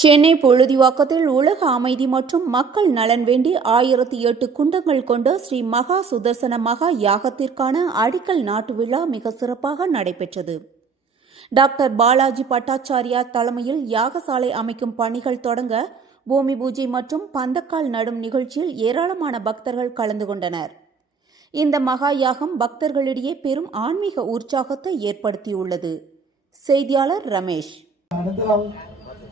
சென்னை பொழுதிவாக்கத்தில் உலக அமைதி மற்றும் மக்கள் நலன் வேண்டி 1008 குண்டங்கள் கொண்ட ஸ்ரீ மகா சுதர்சன மகா யாகத்திற்கான அடிக்கல் நாட்டு விழா மிக சிறப்பாக நடைபெற்றது. டாக்டர் பாலாஜி பட்டாச்சாரியா தலைமையில் யாகசாலை அமைக்கும் பணிகள் தொடங்க பூமி பூஜை மற்றும் பந்தக்கால் நடும் நிகழ்ச்சியில் ஏராளமான பக்தர்கள் கலந்து கொண்டனர். இந்த மகா யாகம் பக்தர்களிடையே பெரும் ஆன்மீக உற்சாகத்தை ஏற்படுத்தியுள்ளது. செய்தியாளர் ரமேஷ்.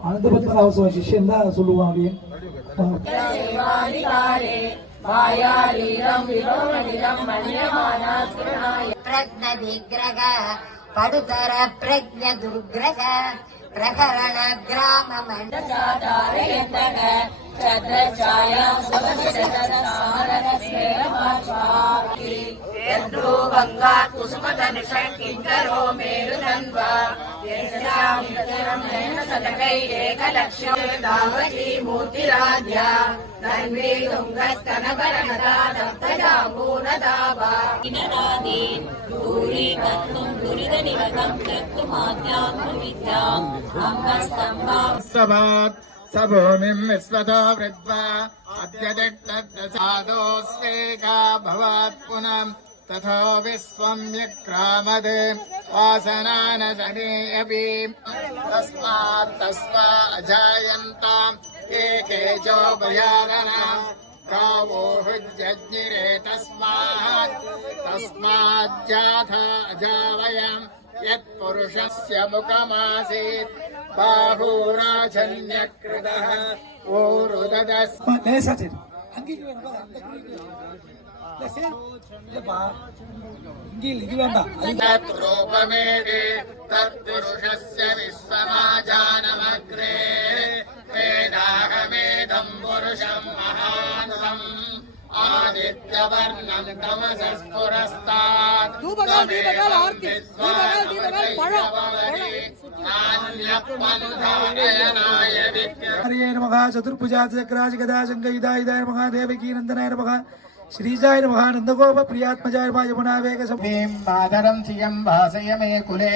அனந்தபத்மநாப சுவாமி சிஷ்யன் தான் சொல்லுவாங்க. படுதர பிரஜ்ஞ துர்கிரக பிரகரண கிராம மண்டசாதாரயந்தன சத்ரச்சாயா சுபசதசாரனஸ்மேரமாச்சாரி யத்ரோ கங்கா குசுமதனுஷங்கிங்கரோ மேருநன்வா யஸ்யாம் யதரம் நயன சதகை ஏகலக்ஷ்யம் தாவதி மூர்த்திராத்யா தன்வே துங்கஸ்தனபரணதா தப்தஜாம்பூனதாபா இனராதீன் தூரி தத்தும் துரித நிவதம் தத்துமாத்யாம் வித்யாம் அங்கஸ்தம்பாம் சபாத் சபூமிம் விஸ்வதோ வித்வா அத்யதிட்டத்சாதோஸ்வேகா பவாத் புனம் ததோ விஸ்வம் யக்ராமத் வாசனான சனேயபி தஸ்மாத் தஸ்வா அஜாயந்தாம் ஏகேஜோ பயாரணாம் காவோ ஹுஜ்ஜஜ்ஞிரே தஸ்மாத் ஜாதா அஜாவயம் யத் புருஷஸ்ய முகமாசீத் பாஹூராஜன்யக்ருதः ஓருததஸ் நேசத்தில் தத்ரூபமேதி தத்புருஷஸ்ய விஸ்வமாஜானமக்ரே வேதாகமேதம் புருஷம் மகாந்தம் ஆதித்யவர்ணம் தமசஸ்புரஸ்தாத் ஹரே நமः சதுர்புஜாத் சக்கராஜ கதா சங்கயுதாயுதாய நமः தேவகீ நந்தனாய நமः श्रीजाय नमः नंदगोप प्रियात्मजाय नमः यमुना वेग सभीं मातरं सियं भासय मे कुले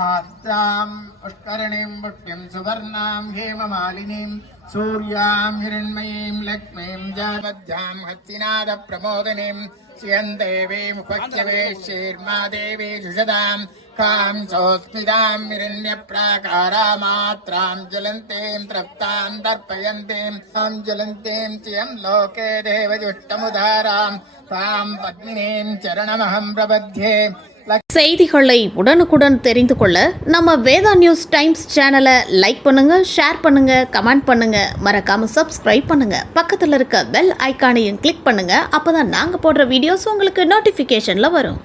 आस्तां पुष्करणीं पुष्टिं सुवर्णां हेममालिनीं सूर्यां हिरण्मयीं लक्ष्मीं जावद्यां हस्तिनाद प्रमोदिनीं श्रियं देवीमुपत्यवे शीर्मा देवी जुषदां कां सोऽस्मितां हिरण्यप्राकारामात्रां ज्वलन्तीं तृप्तां दर्पयन्तीं तां ज्वलन्तीं चियं लोके देवजुष्टमुदारां तां पद्मिनीं चरणमहं प्रपद्ये. செய்திகளை உடனுக்குடன் தெரிந்து கொள்ள நம்ம வேதா நியூஸ் டைம்ஸ் சேனலை லைக் பண்ணுங்க, ஷேர் பண்ணுங்க, கமெண்ட் பண்ணுங்க, மறக்காம சப்ஸ்கிரைப் பண்ணுங்க. பக்கத்தில் இருக்க பெல் ஐகானையும் கிளிக் பண்ணுங்க. அப்பதான் நாங்க போடுற வீடியோஸ் உங்களுக்கு நோட்டிபிகேஷன்ல வரும்.